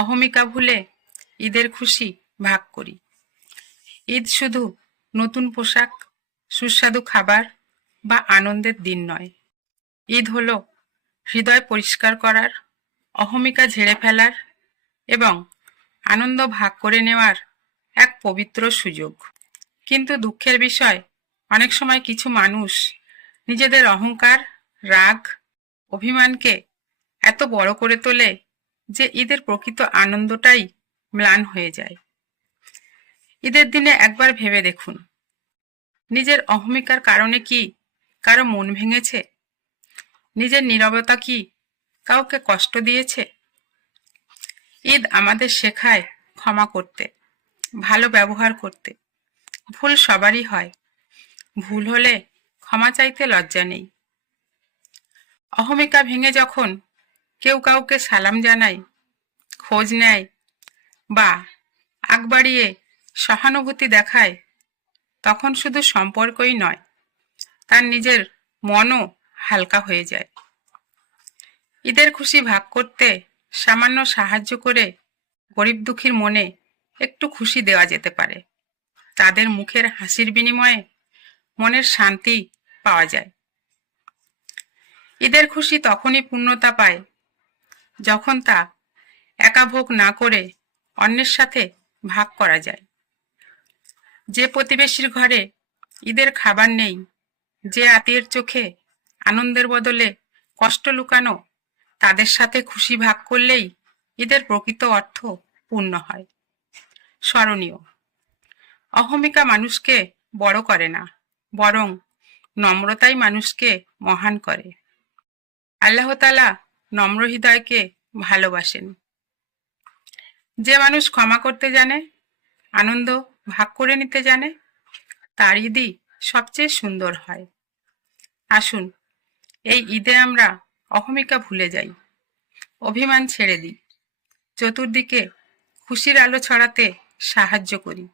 অহমিকা ভুলে ঈদের খুশি ভাগ করি। ঈদ শুধু নতুন পোশাক, সুস্বাদু খাবার বা আনন্দের দিন নয়। ঈদ হলো হৃদয় পরিষ্কার করার, অহমিকা ঝেড়ে ফেলার এবং আনন্দ ভাগ করে নেওয়ার এক পবিত্র সুযোগ। কিন্তু দুঃখের বিষয়, অনেক সময় কিছু মানুষ নিজেদের অহংকার, রাগ, অভিমানকে এত বড় করে তোলে যে ঈদের প্রকৃত আনন্দটাই ম্লান হয়ে যায়। ঈদের দিনে একবার ভেবে দেখুন, নিজের অহমিকার কারণে কি কারো মন ভেঙেছে? নিজের নীরবতা কি কাউকে কষ্ট দিয়েছে? ঈদ আমাদের শেখায় ক্ষমা করতে, ভালো ব্যবহার করতে। ভুল সবারই হয়, ভুল হলে ক্ষমা চাইতে লজ্জা নেই। অহমিকা ভেঙে যখন কেউ কাউকে সালাম জানায়, খোঁজ নেয় বা আগ বাড়িয়ে সহানুভূতি দেখায়, তখন শুধু সম্পর্কই নয়, তার নিজের মনও হালকা হয়ে যায়। ঈদের খুশি ভাগ করতে সামান্য সাহায্য করে গরিব দুঃখীর মনে একটু খুশি দেওয়া যেতে পারে। তাদের মুখের হাসির বিনিময়ে মনের শান্তি পাওয়া যায়। ঈদের খুশি তখনই পূর্ণতা পায় যখন তা একা ভোগ না করে অন্যের সাথে ভাগ করা যায়। যে প্রতিবেশীর ঘরে ঈদের খাবার নেই, যে আত্মীয়ের চোখে আনন্দের বদলে কষ্ট লুকানো, তাদের সাথে খুশি ভাগ করলেই ঈদের প্রকৃত অর্থ পূর্ণ হয়। স্মরণীয়, অহমিকা মানুষকে বড় করে না, বরং নম্রতাই মানুষকে মহান করে। আল্লাহ তাআলা নম্র হৃদয়কে ভালোবাসেন। যে মানুষ ক্ষমা করতে জানে, আনন্দ ভাগ করে নিতে জানে, তার ঈদই সবচেয়ে সুন্দর হয়। আসুন এই ঈদে আমরা অহমিকা ভুলে যাই, অভিমান ছেড়ে দিই, চতুর্দিকে খুশির আলো ছড়াতে সাহায্য করি।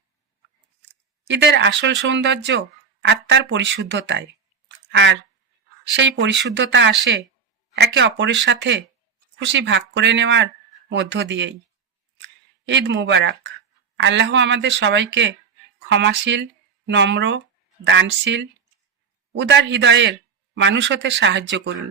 ঈদের আসল সৌন্দর্য আত্মার পরিশুদ্ধতায়, আর সেই পরিশুদ্ধতা আসে একে অপরের সাথে খুশি ভাগ করে নেওয়ার মধ্য দিয়েই। ঈদ মুবারক। আল্লাহ আমাদের সবাইকে ক্ষমাশীল, নম্র, দানশীল, উদার হৃদয়ের মানুষ হতে সাহায্য করুন।